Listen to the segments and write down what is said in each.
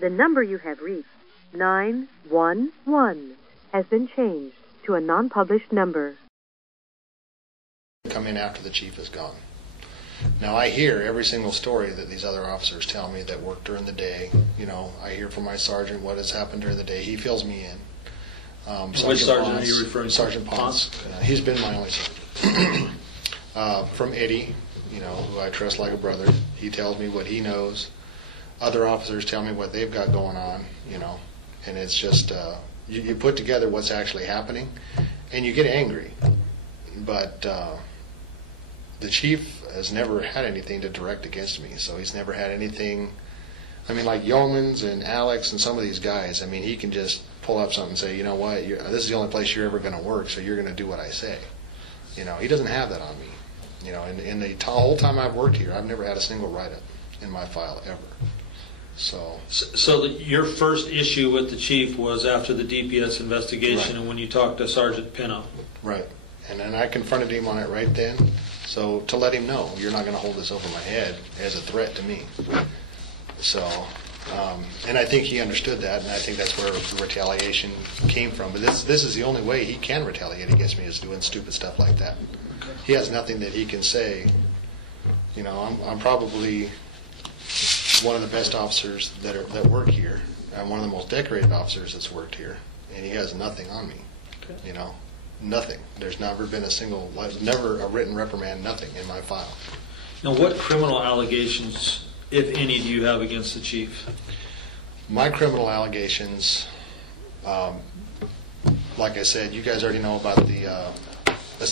The number you have reached, 911, has been changed to a non-published number. Come in after the chief is gone. Now, I hear every single story that these other officers tell me that work during the day. You know, I hear from my sergeant what has happened during the day. He fills me in. Which sergeant are you referring to? Sergeant Ponce. He's been my only sergeant. From Eddie, you know, who I trust like a brother. He tells me what he knows. Other officers tell me what they've got going on, you know. And it's just, you put together what's actually happening, and you get angry. But the chief has never had anything to direct against me, so he's never had anything. I mean, like Yeomans and Alex and some of these guys, I mean, he can just pull up something and say, you know what, this is the only place you're ever going to work, so you're going to do what I say. You know, he doesn't have that on me. You know, in the whole time I've worked here, I've never had a single write-up in my file ever. So your first issue with the chief was after the DPS investigation, right, and when you talked to Sergeant Pinto. Right. And then I confronted him on it right then, so to let him know, you're not going to hold this over my head as a threat to me. So, and I think he understood that, and I think that's where the retaliation came from. But this is the only way he can retaliate against me, is doing stupid stuff like that. He has nothing that he can say. You know, I'm probably one of the best officers that work here. I'm one of the most decorated officers that's worked here, and he has nothing on me. Okay. You know, nothing. There's never been never a written reprimand, nothing in my file. Now, what criminal allegations, if any, do you have against the chief? My criminal allegations, like I said, you guys already know about the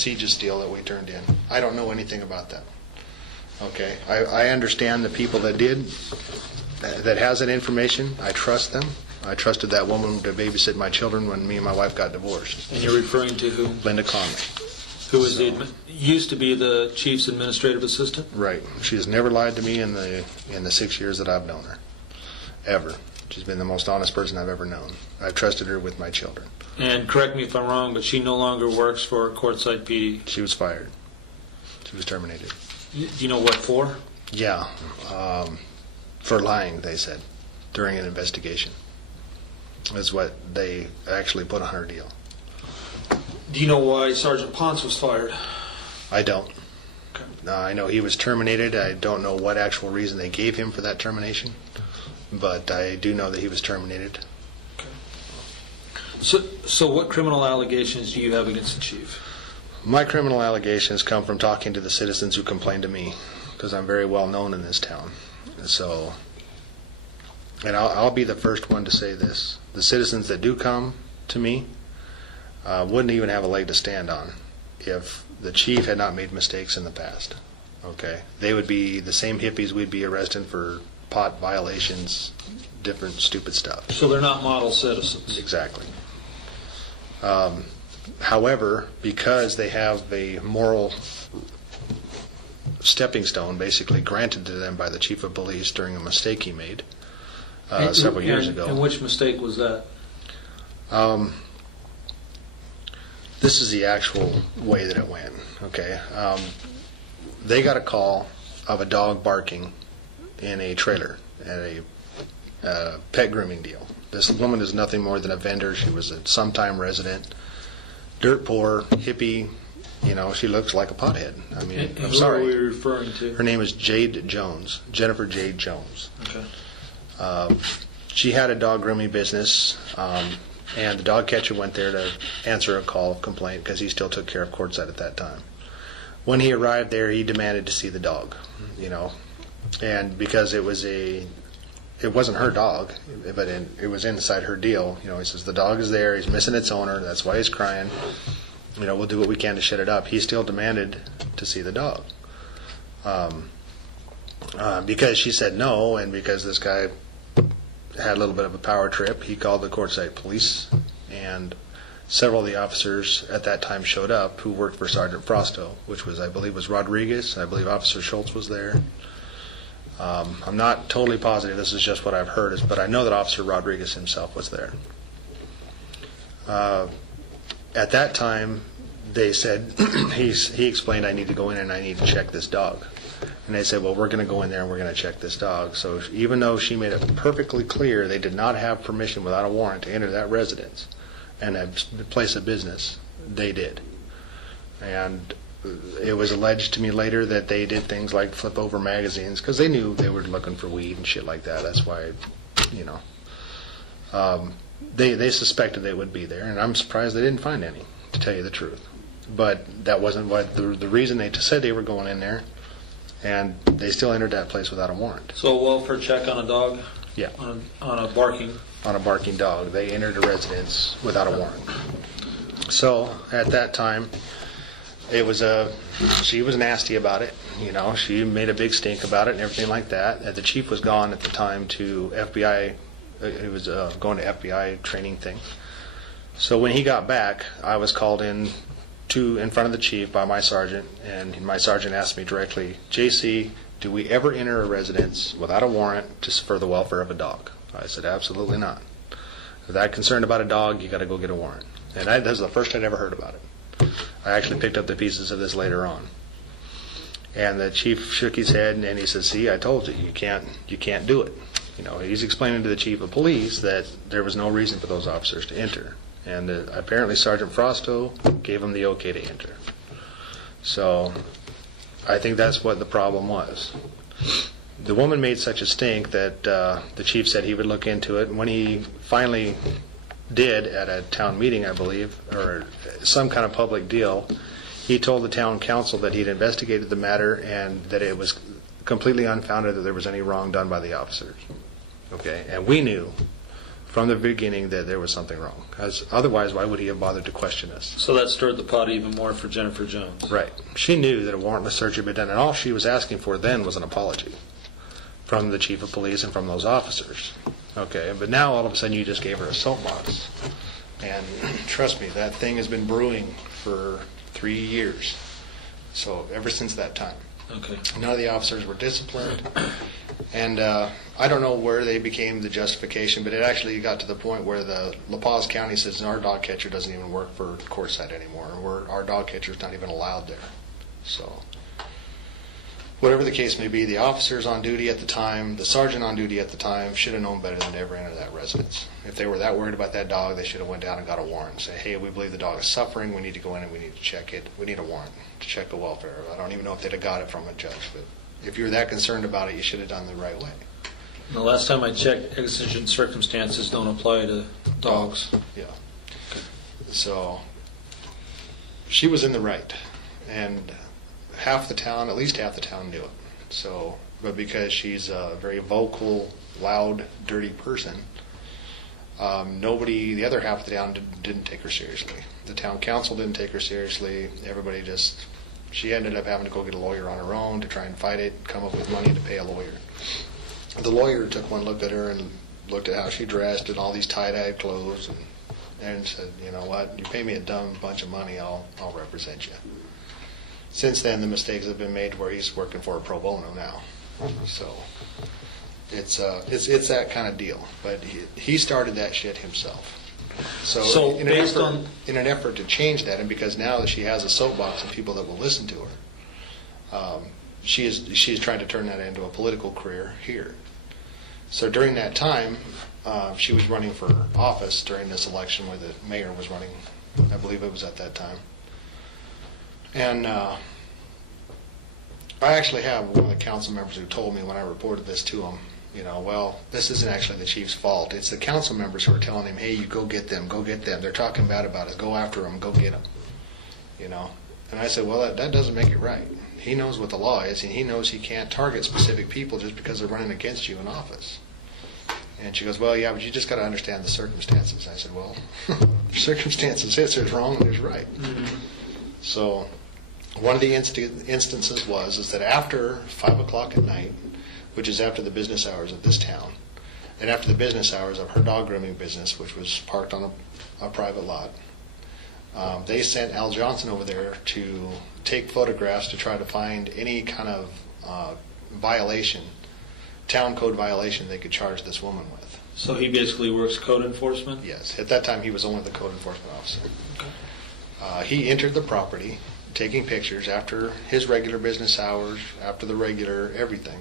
Aegis deal that we turned in. I don't know anything about that. Okay, I understand the people that has that information. I trust them. I trusted that woman to babysit my children when me and my wife got divorced. And you're referring to who? Linda Conley. Who is used to be the chief's administrative assistant? Right. She has never lied to me in the 6 years that I've known her, ever. She's been the most honest person I've ever known. I've trusted her with my children. And correct me if I'm wrong, but she no longer works for Quartzsite PD. She was fired. She was terminated. Do you know what for? Yeah, for lying, they said, during an investigation. Is what they actually put on her deal. Do you know why Sergeant Ponce was fired? I don't. Okay. I know he was terminated. I don't know what actual reason they gave him for that termination, but I do know that he was terminated. Okay. So what criminal allegations do you have against the chief? My criminal allegations come from talking to the citizens who complained to me, because I'm very well known in this town. So, and I'll be the first one to say this. The citizens that do come to me wouldn't even have a leg to stand on if the chief had not made mistakes in the past. Okay, they would be the same hippies we'd be arresting for pot violations, different stupid stuff. So they're not model citizens. Exactly. However, because they have a moral stepping stone basically granted to them by the chief of police during a mistake he made several years ago. And which mistake was that? This is the actual way that it went. Okay, they got a call of a dog barking in a trailer at a pet grooming deal. This woman is nothing more than a vendor. She was a sometime resident, dirt poor, hippie. You know, she looks like a pothead. I mean, and I'm sorry. Who are we referring to? Her name is Jade Jones, Jennifer Jade Jones. Okay. She had a dog grooming business, and the dog catcher went there to answer a call complaint because he still took care of Quartzsite at that time. When he arrived there, he demanded to see the dog, you know, and because it wasn't her dog, but it was inside her deal. You know, he says the dog is there, he's missing its owner, that's why he's crying. You know, we'll do what we can to shut it up. He still demanded to see the dog. Because she said no, and because this guy had a little bit of a power trip, he called the Quartzsite Police, and several of the officers at that time showed up who worked for Sergeant Frosto, which was, I believe, was Rodriguez. I believe Officer Schultz was there. I'm not totally positive. This is just what I've heard, but I know that Officer Rodriguez himself was there. At that time, they said, he explained, I need to go in and I need to check this dog. And they said, well, we're going to go in there and we're going to check this dog. So even though she made it perfectly clear they did not have permission without a warrant to enter that residence and a place of business, they did. And it was alleged to me later that they did things like flip over magazines because they knew they were looking for weed and shit like that. That's why, you know, they suspected they would be there, and I'm surprised they didn't find any, to tell you the truth. But that wasn't what the reason they said they were going in there, and they still entered that place without a warrant. So a welfare check on a dog? Yeah. On a barking? On a barking dog. They entered a residence without a warrant. So at that time, it was she was nasty about it. You know, she made a big stink about it and everything like that. And the chief was gone at the time to FBI. He was going to FBI training thing. So when he got back, I was called in front of the chief by my sergeant, and my sergeant asked me directly, JC, do we ever enter a residence without a warrant for the welfare of a dog? I said, absolutely not. If that concerned about a dog, you got to go get a warrant. And that was the first I'd ever heard about it. I actually picked up the pieces of this later on. And the chief shook his head and he said, see, I told you, you can't do it. You know, he's explaining to the chief of police that there was no reason for those officers to enter. And apparently Sergeant Frosto gave him the okay to enter. So I think that's what the problem was. The woman made such a stink that the chief said he would look into it. And when he finally did at a town meeting, I believe, or some kind of public deal, he told the town council that he'd investigated the matter and that it was completely unfounded that there was any wrong done by the officers. Okay, and we knew from the beginning that there was something wrong, because otherwise why would he have bothered to question us? So that stirred the pot even more for Jennifer Jones. Right. She knew that a warrantless search had been done, and all she was asking for then was an apology from the chief of police and from those officers. Okay, but now all of a sudden you just gave her a soapbox. And trust me, that thing has been brewing for 3 years. So ever since that time. Okay. None of the officers were disciplined. And I don't know where they became the justification, but it actually got to the point where the La Paz County says our dog catcher doesn't even work for Quartzsite anymore. Our dog catcher is not even allowed there. So whatever the case may be, the officers on duty at the time, the sergeant on duty at the time, should have known better than to ever enter that residence. If they were that worried about that dog, they should have went down and got a warrant and say, hey, we believe the dog is suffering, we need to go in and we need to check it. We need a warrant to check the welfare. I don't even know if they'd have got it from a judge, but if you were that concerned about it, you should have done the right way. And the last time I checked, exigent circumstances don't apply to dogs. Yeah. So she was in the right, and half the town, at least half the town, knew it. So, but because she's a very vocal, loud, dirty person, nobody, the other half of the town didn't take her seriously. The town council didn't take her seriously. Everybody just, she ended up having to go get a lawyer on her own to try and fight it, come up with money to pay a lawyer. The lawyer took one look at her and looked at how she dressed and all these tie-dyed clothes and said, you know what, you pay me a dumb bunch of money, I'll represent you. Since then, the mistakes have been made where he's working for a pro bono now. So it's that kind of deal. But he started that shit himself. So in an effort to change that, and because now that she has a soapbox of people that will listen to her, she's trying to turn that into a political career here. So during that time, she was running for office during this election where the mayor was running. I believe it was at that time. And I actually have one of the council members who told me when I reported this to him, you know, well, this isn't actually the chief's fault. It's the council members who are telling him, hey, you go get them, go get them. They're talking bad about us. Go after them, go get them. You know. And I said, well, that doesn't make it right. He knows what the law is, and he knows he can't target specific people just because they're running against you in office. And she goes, well, yeah, but you just got to understand the circumstances. I said, well, the circumstances is there's wrong and there's right. Mm-hmm. So one of the instances is that after 5 o'clock at night, which is after the business hours of this town, and after the business hours of her dog grooming business, which was parked on a private lot, they sent Al Johnson over there to take photographs to try to find any kind of violation, town code violation they could charge this woman with. So he basically works code enforcement? Yes. At that time, he was only the code enforcement officer. Okay. He entered the property, taking pictures after his regular business hours, after the regular everything.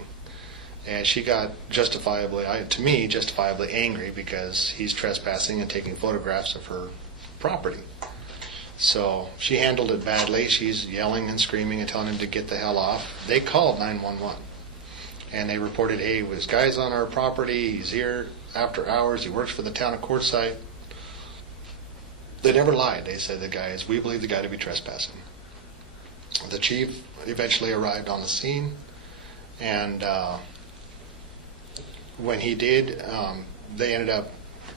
And she got justifiably angry because he's trespassing and taking photographs of her property. So she handled it badly. She's yelling and screaming and telling him to get the hell off. They called 911. And they reported, hey, this guy's on our property. He's here after hours. He works for the town of Quartzsite. They never lied. They said we believe the guy to be trespassing. The chief eventually arrived on the scene, and when he did, they ended up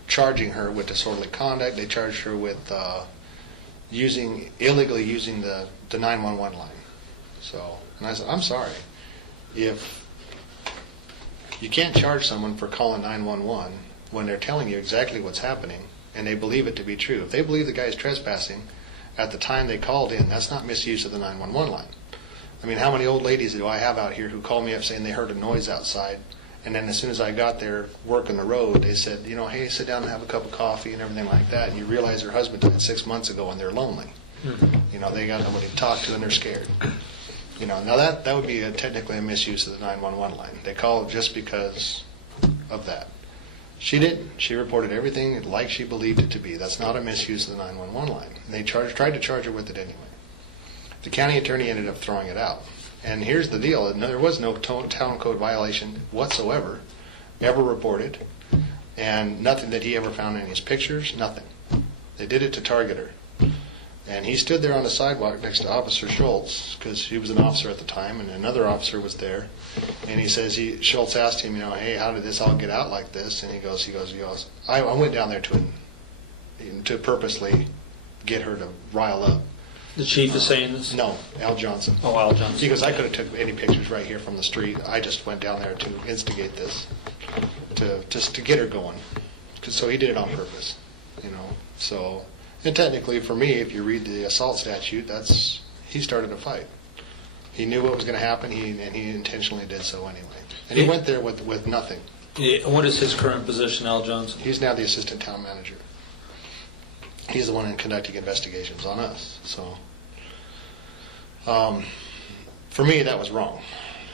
charging her with disorderly conduct. They charged her with illegally using the 911 line. So, and I said, I'm sorry. If you can't charge someone for calling 911 when they're telling you exactly what's happening and they believe it to be true. If they believe the guy is trespassing at the time they called in, that's not misuse of the 911 line. I mean, how many old ladies do I have out here who call me up saying they heard a noise outside, and then as soon as I got there working the road, they said, hey, sit down and have a cup of coffee and everything like that, and you realize their husband died 6 months ago and they're lonely. Mm-hmm. They got nobody to talk to and they're scared. Now that would be technically a misuse of the 911 line. They called just because of that. She didn't. She reported everything like she believed it to be. That's not a misuse of the 911 line. And they tried to charge her with it anyway. The county attorney ended up throwing it out. And here's the deal. There was no town code violation whatsoever, ever reported, and nothing that he ever found in his pictures, nothing. They did it to target her. And he stood there on the sidewalk next to Officer Schultz, because he was an officer at the time, and another officer was there. And he says, Schultz asked him, hey, how did this all get out like this? And he goes, I went down there to purposely get her to rile up. The chief is saying this? No, Al Johnson. Oh, Al Johnson. He goes, I could have took any pictures right here from the street. I just went down there to instigate this, to get her going. So he did it on purpose, So, and technically for me, if you read the assault statute, he started a fight. He knew what was going to happen, and he intentionally did so anyway. And he went there with nothing. Yeah, what is his current position, Al Johnson? He's now the assistant town manager. He's the one in conducting investigations on us. So, for me, that was wrong.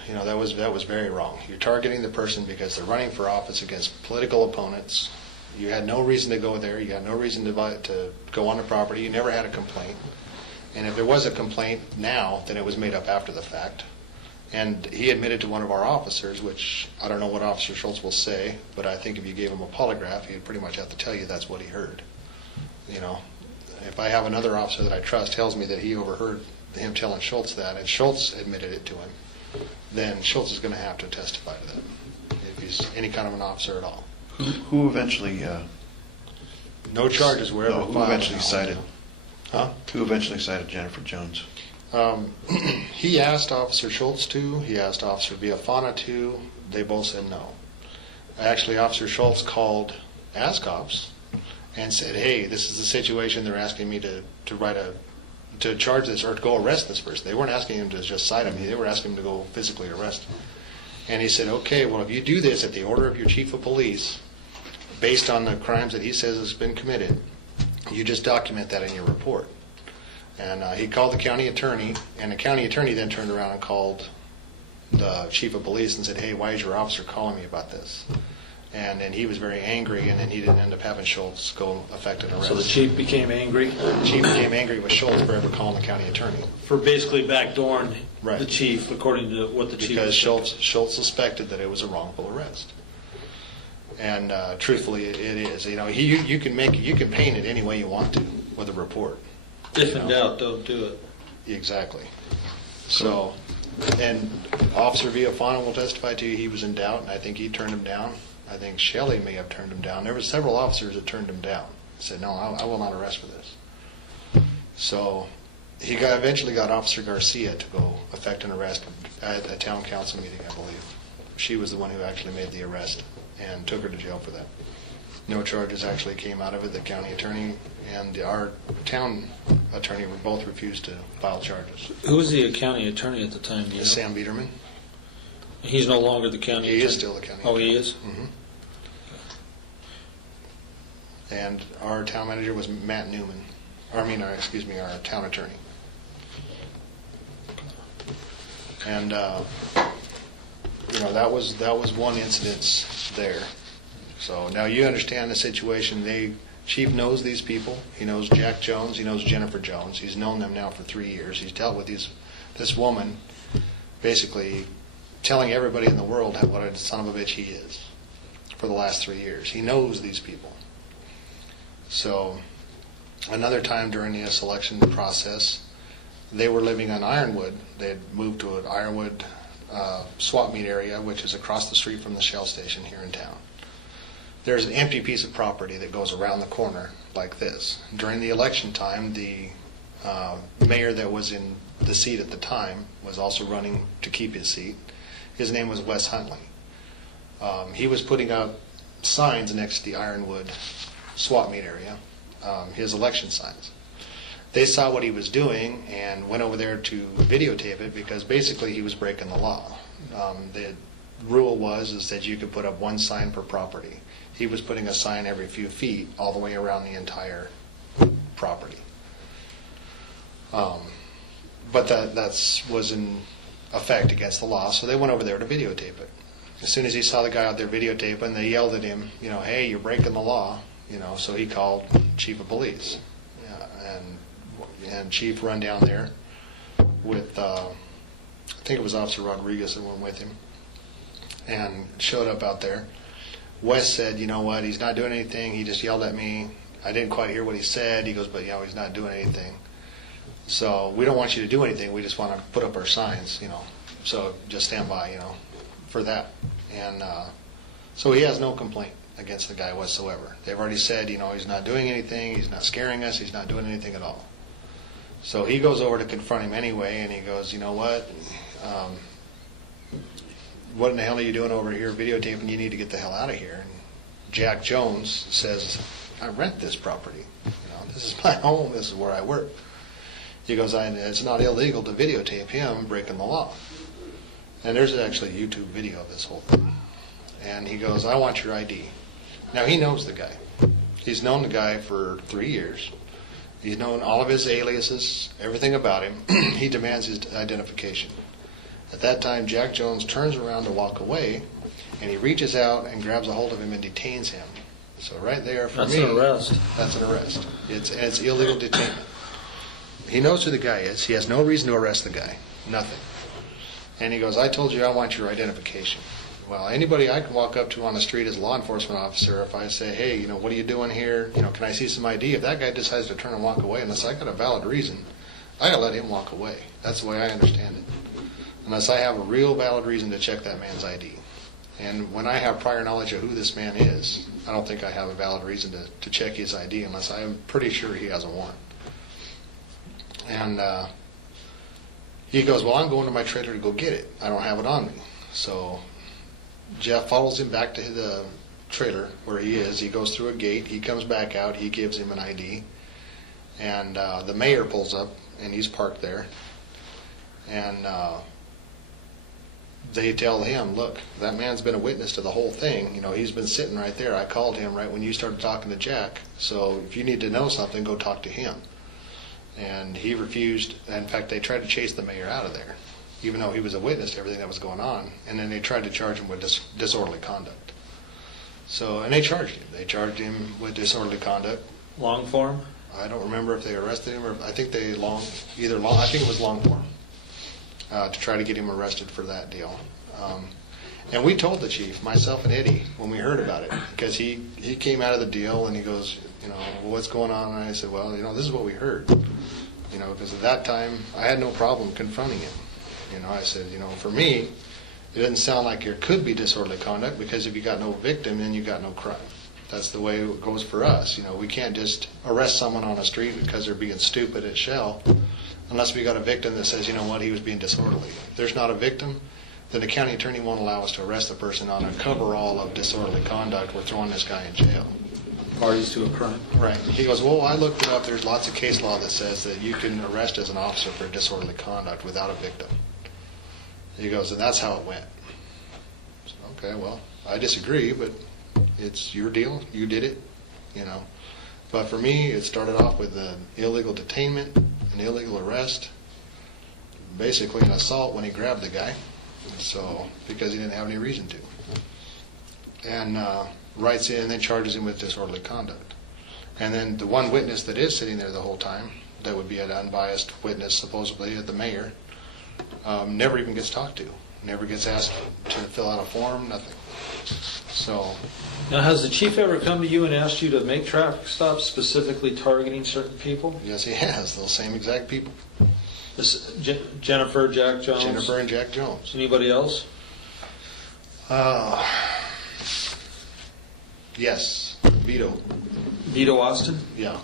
That was very wrong. You're targeting the person because they're running for office against political opponents. You had no reason to go there. You had no reason to go on the property. You never had a complaint. And if there was a complaint now, then it was made up after the fact. And he admitted to one of our officers, which I don't know what Officer Schultz will say, but I think if you gave him a polygraph, he'd pretty much have to tell you that's what he heard. If I have another officer that I trust tells me that he overheard him telling Schultz that, and Schultz admitted it to him, then Schultz is going to have to testify to that, if he's any kind of an officer at all. Who eventually... no charges were ever filed. Who eventually cited? Huh? Who eventually cited Jennifer Jones? He asked Officer Schultz to. He asked Officer Villafana to. They both said no. Actually, Officer Schultz called ASCOPS and said, hey, this is the situation. They're asking me to charge this or to go arrest this person. They weren't asking him to just cite him. They were asking him to go physically arrest him. And he said, okay, well, if you do this at the order of your chief of police, based on the crimes that he says has been committed, you just document that in your report. And he called the county attorney, and the county attorney then turned around and called the chief of police and said, hey, why is your officer calling me about this? And then he was very angry, and then he didn't end up having Schultz go effect an arrest. So the chief became angry? The chief became angry with Schultz for ever calling the county attorney. For basically backdooring right. the chief, according to what the chief... Because Schultz suspected that it was a wrongful arrest. And truthfully, it is. You can paint it any way you want to with a report. If in doubt, don't do it. Exactly. So, and Officer Villafana will testify to you he was in doubt, and I think he turned him down. I think Shelley may have turned him down. There were several officers that turned him down. Said, no, I will not arrest for this. So he eventually got Officer Garcia to go effect an arrest at a town council meeting, I believe. She was the one who actually made the arrest and took her to jail for that. No charges actually came out of it. The county attorney and our town attorney were both refused to file charges. Who was the county attorney at the time? Sam Biederman. He's no longer the county attorney? He is still the county attorney. Oh, he is? Mm-hmm. And our town manager was Matt Newman. Our town attorney. And that was one incident there. So now you understand the situation. Chief knows these people. He knows Jack Jones. He knows Jennifer Jones. He's known them now for 3 years. He's dealt with this woman, basically telling everybody in the world what a son of a bitch he is for the last 3 years. He knows these people. So another time during the selection process, they were living on Ironwood. They had moved to an Ironwood swap meet area, which is across the street from the Shell station here in town. There's an empty piece of property that goes around the corner like this. During the election time, the mayor that was in the seat at the time was also running to keep his seat. His name was Wes Huntley. He was putting out signs next to the Ironwood swap meet area, his election signs. They saw what he was doing and went over there to videotape it because basically he was breaking the law. The rule was that you could put up one sign per property. He was putting a sign every few feet all the way around the entire property. But that was in effect against the law, so they went over there to videotape it. As soon as he saw the guy out there videotaping, they yelled at him, hey, you're breaking the law. So he called Chief of Police. And Chief run down there with, I think it was Officer Rodriguez that went with him, and showed up out there. Wes said, you know what, he's not doing anything. He just yelled at me. I didn't quite hear what he said. He goes, but he's not doing anything. So we don't want you to do anything. We just want to put up our signs, So just stand by, for that. And so he has no complaint against the guy whatsoever. They've already said, he's not doing anything. He's not scaring us. He's not doing anything at all. So he goes over to confront him anyway, and he goes, you know what? What in the hell are you doing over here videotaping? You need to get the hell out of here. And Jack Jones says, I rent this property. This is my home. This is where I work. He goes, it's not illegal to videotape him breaking the law. And there's actually a YouTube video of this whole thing. And he goes, I want your ID. Now, he knows the guy. He's known the guy for 3 years. He's known all of his aliases, everything about him. He demands his identification. At that time, Jack Jones turns around to walk away, and he reaches out and grabs a hold of him and detains him. So right there, for me, an arrest. That's an arrest. It's illegal detainment. He knows who the guy is. He has no reason to arrest the guy. Nothing. And he goes, I told you I want your identification. Well, anybody I can walk up to on the street as a law enforcement officer, if I say, hey, what are you doing here? Can I see some ID? If that guy decides to turn and walk away, unless I got a valid reason, I got to let him walk away. That's the way I understand it. Unless I have a real valid reason to check that man's ID. And when I have prior knowledge of who this man is, I don't think I have a valid reason to check his ID unless I'm pretty sure he has a warrant. And he goes, well, I'm going to my trailer to go get it. I don't have it on me. So Jeff follows him back to the trailer where he is. He goes through a gate. He comes back out. He gives him an ID. And the mayor pulls up, and he's parked there. And they tell him, look, that man's been a witness to the whole thing. He's been sitting right there. I called him right when you started talking to Jack. So if you need to know something, go talk to him. And he refused. In fact, they tried to chase the mayor out of there, even though he was a witness to everything that was going on. And then they tried to charge him with disorderly conduct. And they charged him. They charged him with disorderly conduct. Long form? I don't remember if they arrested him or I think I think it was long form to try to get him arrested for that deal. And we told the chief, myself and Eddie, when we heard about it, because he came out of the deal and he goes, well, what's going on? And I said, well, this is what we heard. Because at that time, I had no problem confronting him. I said, for me, it doesn't sound like there could be disorderly conduct because if you got no victim, then you got no crime. That's the way it goes for us. We can't just arrest someone on the street because they're being stupid at Shell unless we got a victim that says, he was being disorderly. If there's not a victim, then the county attorney won't allow us to arrest the person on a coverall of disorderly conduct. We're throwing this guy in jail. Parties to a crime. Right. He goes, well, I looked it up. There's lots of case law that says that you can arrest as an officer for disorderly conduct without a victim. He goes, and that's how it went. So, okay, well, I disagree, but it's your deal. You did it, But for me, it started off with an illegal detainment, an illegal arrest, basically an assault when he grabbed the guy, so because he didn't have any reason to. And writes in and then charges him with disorderly conduct. And then the one witness that is sitting there the whole time, that would be an unbiased witness, supposedly, the mayor, never even gets talked to. Never gets asked to fill out a form, nothing. So, now, has the chief ever come to you and asked you to make traffic stops specifically targeting certain people? yes, he has, those same exact people. This, Jennifer, Jack Jones? Jennifer and Jack Jones. Anybody else? Yes, Vito. Vito Austin? Yeah.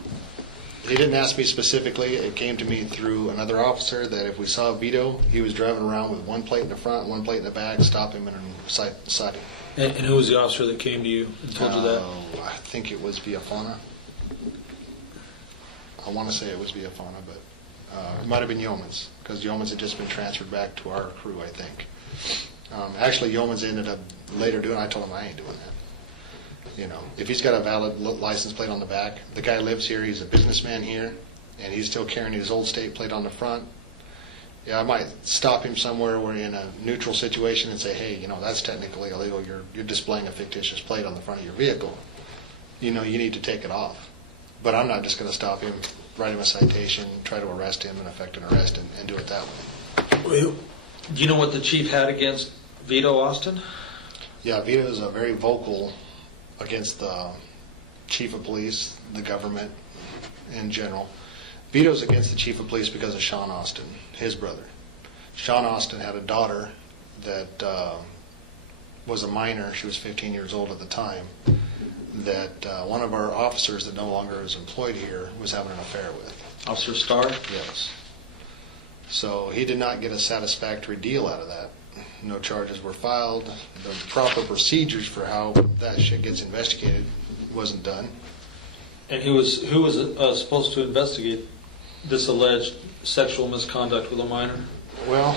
He didn't ask me specifically. It came to me through another officer that if we saw Vito, he was driving around with one plate in the front, one plate in the back, stop him and cite him. And who was the officer that came to you and told you that? I think it was Villafauna. I want to say it was Villafauna, but it might have been Yeomans, because Yeomans had just been transferred back to our crew, I think. Actually, Yeomans ended up later doing it. I told him I ain't doing that. You know, if he's got a valid license plate on the back, the guy lives here, he's a businessman here, and he's still carrying his old state plate on the front, yeah, I might stop him somewhere where in a neutral situation and say, hey, you know, that's technically illegal. You're displaying a fictitious plate on the front of your vehicle. You know, you need to take it off. But I'm not just going to stop him, write him a citation, try to arrest him and effect an arrest and do it that way. Do you know what the chief had against Vito Austin? Yeah, Vito is a very vocal against the chief of police, the government in general. Vito's against the chief of police because of Sean Austin, his brother. Sean Austin had a daughter that was a minor. She was 15 years old at the time, that one of our officers that no longer is employed here was having an affair with. Officer Starr? Yes. So he did not get a satisfactory deal out of that. No charges were filed. The proper procedures for how that shit gets investigated wasn't done. And who was supposed to investigate this alleged sexual misconduct with a minor? Well,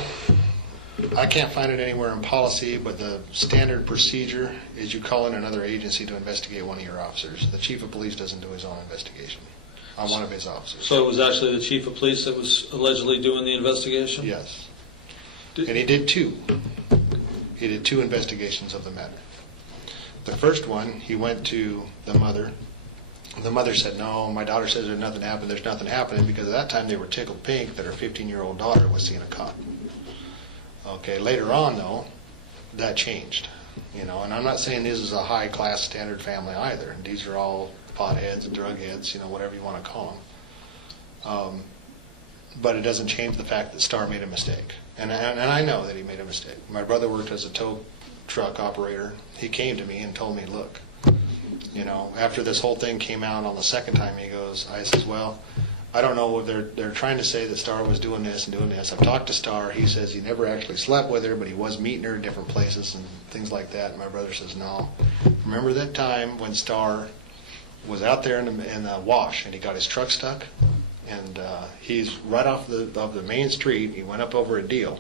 I can't find it anywhere in policy, but the standard procedure is you call in another agency to investigate one of your officers. The chief of police doesn't do his own investigation on one of his officers. So it was actually the chief of police that was allegedly doing the investigation? Yes. And he did two. He did two investigations of the matter. The first one, he went to the mother. The mother said, no, my daughter says there's nothing happened. There's nothing happening, because at that time they were tickled pink that her 15-year-old daughter was seeing a cop. Okay, later on, though, that changed. You know, and I'm not saying this is a high-class standard family either. These are all potheads and drug heads, you know, whatever you want to call them. But it doesn't change the fact that Starr made a mistake. And I know that he made a mistake. My brother worked as a tow truck operator. He came to me and told me, look, you know, after this whole thing came out on the second time, I says, well, I don't know, they're trying to say that Starr was doing this and doing this. I've talked to Starr. He says he never actually slept with her, but he was meeting her in different places and things like that. And my brother says, no. Remember that time when Starr was out there in the wash and he got his truck stuck? And he's right off the main street. He went up over a deal.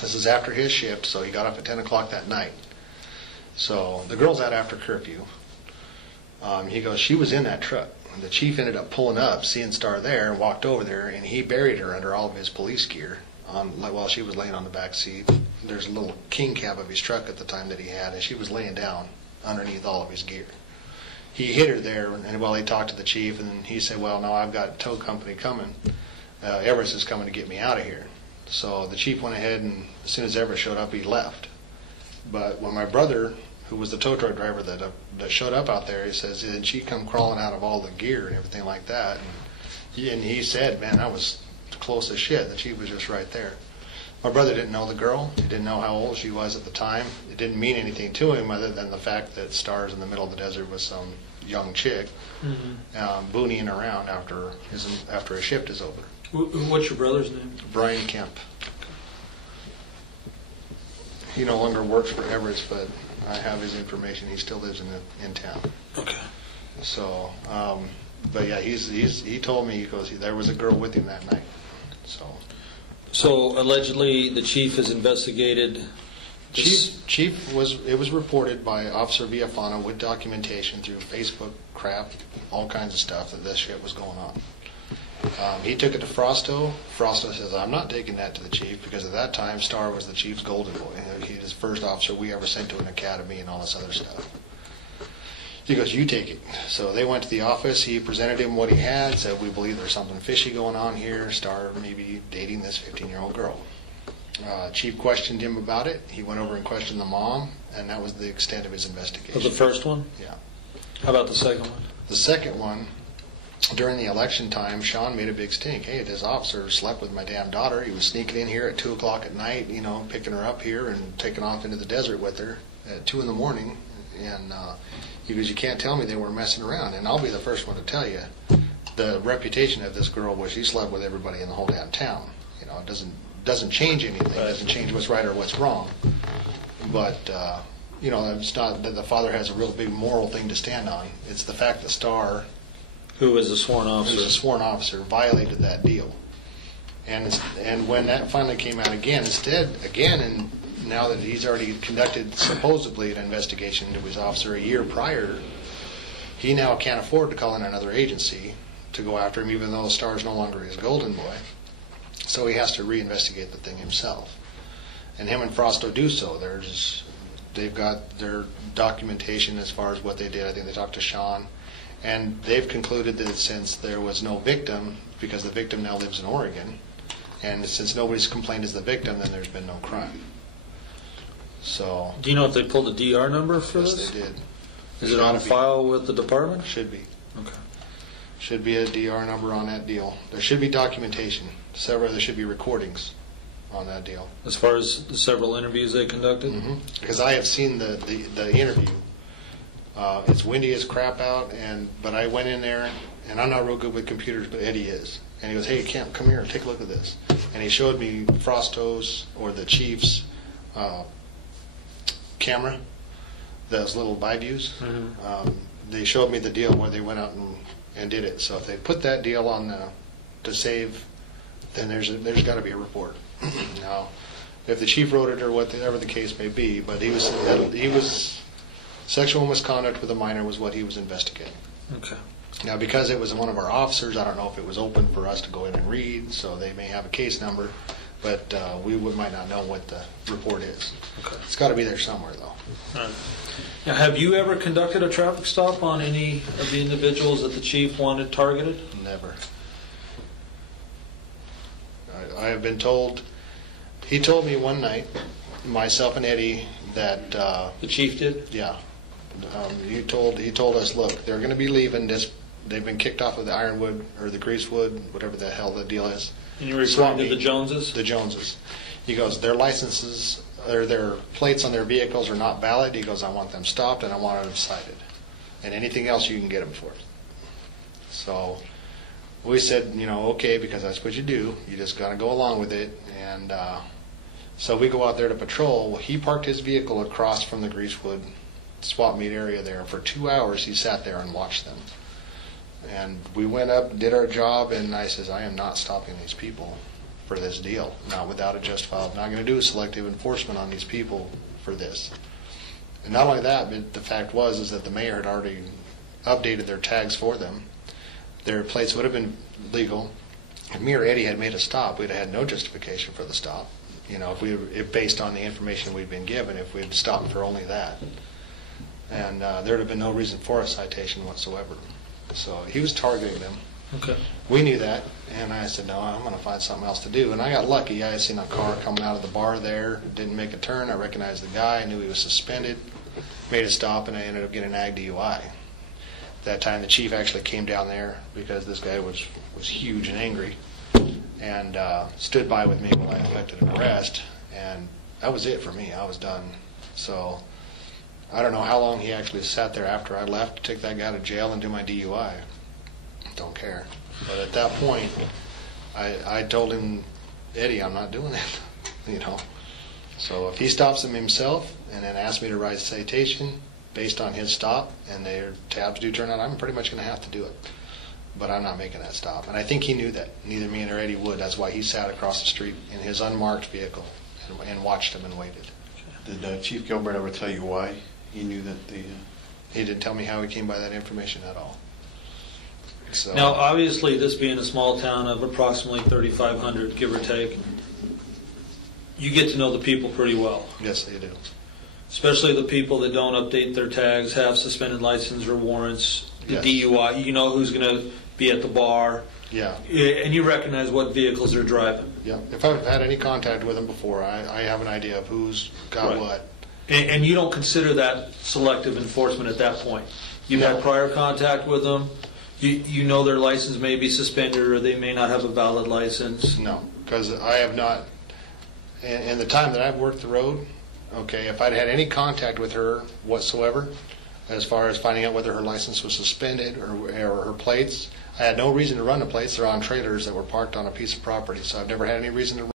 This is after his shift, so he got up at 10 o'clock that night. So the girl's out after curfew. He goes, she was in that truck. And the chief ended up pulling up, seeing Starr there, and walked over there, and he buried her under all of his police gear while she was laying on the back seat. There's a little king cab of his truck at the time that he had, and she was laying down underneath all of his gear. He hit her there, and while he talked to the chief, and he said, well, no, I've got a tow company coming. Everest is coming to get me out of here. So the chief went ahead, and as soon as Everest showed up, he left. But when my brother, who was the tow truck driver that showed up out there, he says, and she come crawling out of all the gear and everything like that. And he said, man, that was close as shit. The chief was just right there. My brother didn't know the girl. He didn't know how old she was at the time. It didn't mean anything to him other than the fact that Starr's in the middle of the desert with some young chick, booneying around after his shift is over. What's your brother's name? Brian Kemp. He no longer works for Everest, but I have his information. He still lives in town. Okay. So, but yeah, he told me, he goes, there was a girl with him that night. So allegedly, the chief has investigated. It was reported by Officer Villafauna with documentation through Facebook crap, all kinds of stuff, that this shit was going on. He took it to Frosto. Frosto says, I'm not taking that to the chief, because at that time, Starr was the chief's golden boy. He was the first officer we ever sent to an academy and all this other stuff. He goes, you take it. So they went to the office. He presented him what he had, said, we believe there's something fishy going on here. Starr may be dating this 15-year-old girl. Chief questioned him about it. He went over and questioned the mom, and that was the extent of his investigation. Was the first one? Yeah. How about the second one? The second one, during the election time, Sean made a big stink. Hey, this officer slept with my damn daughter. He was sneaking in here at 2 o'clock at night, picking her up here and taking off into the desert with her at 2 in the morning. And he goes, you can't tell me they were messing around. And I'll be the first one to tell you, the reputation of this girl was she slept with everybody in the whole damn town. It doesn't change anything. It doesn't change what's right or what's wrong. But, it's not that the father has a real big moral thing to stand on. It's the fact that Starr, Who was a sworn who's officer? a sworn officer, violated that deal. And when that finally came out again, and now that he's already conducted supposedly an investigation into his officer a year prior, he now can't afford to call in another agency to go after him, even though Starr's no longer his golden boy. So he has to reinvestigate the thing himself. And him and Frosto do so. They've got their documentation as far as what they did. I think they talked to Sean. And they've concluded that since there was no victim, because the victim now lives in Oregon, and since nobody's complained as the victim, then there's been no crime. So, Do you know if they pulled a DR number for yes, this? they did. Is it on file with the department? Should be. Okay. Should be a DR number on that deal. There should be documentation. There should be recordings on that deal. As far as the several interviews they conducted? Mm-hmm. Because I have seen the interview. It's windy as crap out, but I went in there, and I'm not real good with computers, but Eddie is. And he goes, hey, Kemp, come here and take a look at this. And he showed me Frosto's, or the chief's, camera, those little views. Mm-hmm. They showed me the deal where they went out and did it. So if they put that deal on to save, then there's got to be a report. Now, if the chief wrote it or whatever the case may be, but he was sexual misconduct with a minor was what he was investigating. Okay. Now, because it was one of our officers, I don't know if it was open for us to go in and read, so they may have a case number, but we might not know what the report is. Okay. It's got to be there somewhere, though. All right. Now, have you ever conducted a traffic stop on any of the individuals that the chief wanted targeted? Never. I have been told, he told me one night, myself and Eddie, that... The chief did? Yeah. He told us, look, they're going to be leaving this. They've been kicked off of the Ironwood or the Greasewood, whatever the hell the deal is. And you're referring to the Joneses? The Joneses. He goes, their licenses or their plates on their vehicles are not valid. He goes, I want them stopped and I want them cited. And anything else you can get them for. So we said, okay, because that's what you do. You just got to go along with it. And so we go out there to patrol. He parked his vehicle across from the Greasewood swap meet area there. For 2 hours, he sat there and watched them. And we went up, did our job, and I says, I am not stopping these people for this deal. Not without a justifiable. I'm not going to do selective enforcement on these people for this. And not only that, but the fact is that the mayor had already updated their tags for them. Their plates would have been legal. If me or Eddie had made a stop, we'd have had no justification for the stop. If based on the information we'd been given, if we had stopped for only that. And there would have been no reason for a citation whatsoever. So he was targeting them. Okay. We knew that, and I said, no, I'm going to find something else to do. And I got lucky. I had seen a car coming out of the bar there, didn't make a turn. I recognized the guy, I knew he was suspended, made a stop, and I ended up getting an ag DUI. That time the chief actually came down there because this guy was huge and angry, and stood by with me while I effected an arrest, and that was it for me. I was done. So I don't know how long he actually sat there after I left to take that guy to jail and do my DUI. Don't care. But at that point, I told him, Eddie, I'm not doing it. So if he stops him himself and then asks me to write a citation based on his stop and they're tabbed to do turnout, I'm pretty much going to have to do it. But I'm not making that stop. And I think he knew that. Neither me nor Eddie would. That's why he sat across the street in his unmarked vehicle and watched him and waited. Did Chief Gilbert ever tell you why he knew that the... He didn't tell me how he came by that information at all. So, Now, obviously, this being a small town of approximately 3,500, give or take, you get to know the people pretty well. yes, they do. Especially the people that don't update their tags, have suspended license or warrants, the Yes. DUI. You know who's going to be at the bar, Yeah, and you recognize what vehicles they're driving. yeah. If I've had any contact with them before, I have an idea of who's got Right. what. And you don't consider that selective enforcement at that point. You've No. had prior contact with them. You know their license may be suspended or they may not have a valid license. No, because I have not, in the time that I've worked the road, okay, if I'd had any contact with her whatsoever, as far as finding out whether her license was suspended or her plates, I had no reason to run the plates. They're on trailers that were parked on a piece of property, so I've never had any reason to